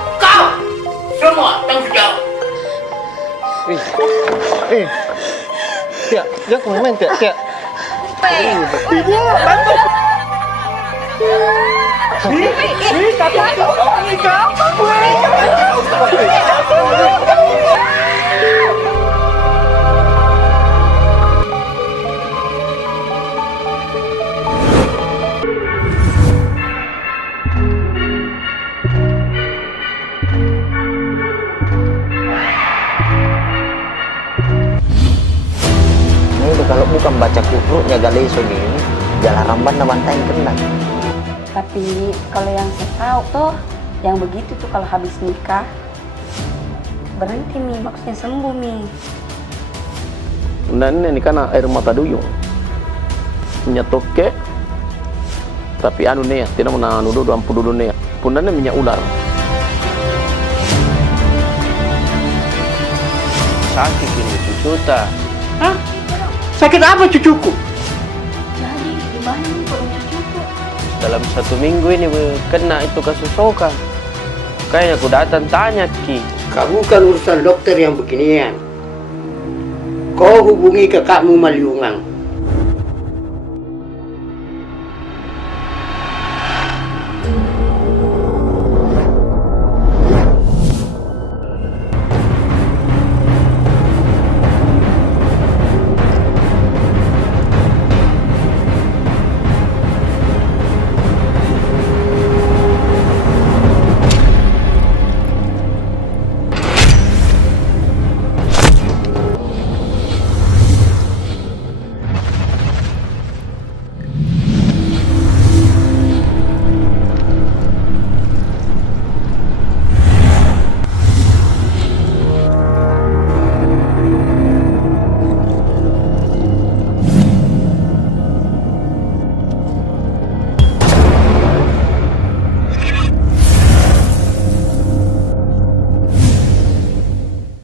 Kau semua tanggung jawab. Tiak, jangan main Tiak, Tiak. Ibu, bantu. Kalau bukan baca kuruknya Galeso ini, jalan ramban na bantayin kena. Tapi kalau yang saya tahu tuh, yang begitu tuh kalau habis nikah berhenti Mi, maksudnya sembuh Mi. Dan ini kan air mata duyung, nyatoke, tapi anu nih, tidak mau nuduh 20 dulu nih, pundannya minyak ular. Sakit ini cucuta. Hah? Sakit apa cucuku? Jadi gimana nih perutnya cucu? Dalam 1 minggu ini kena itu kasus soka. Kayaknya aku datang tanya Ki. Kamu kan urusan dokter yang beginian. Kau hubungi kakakmu Maliungang.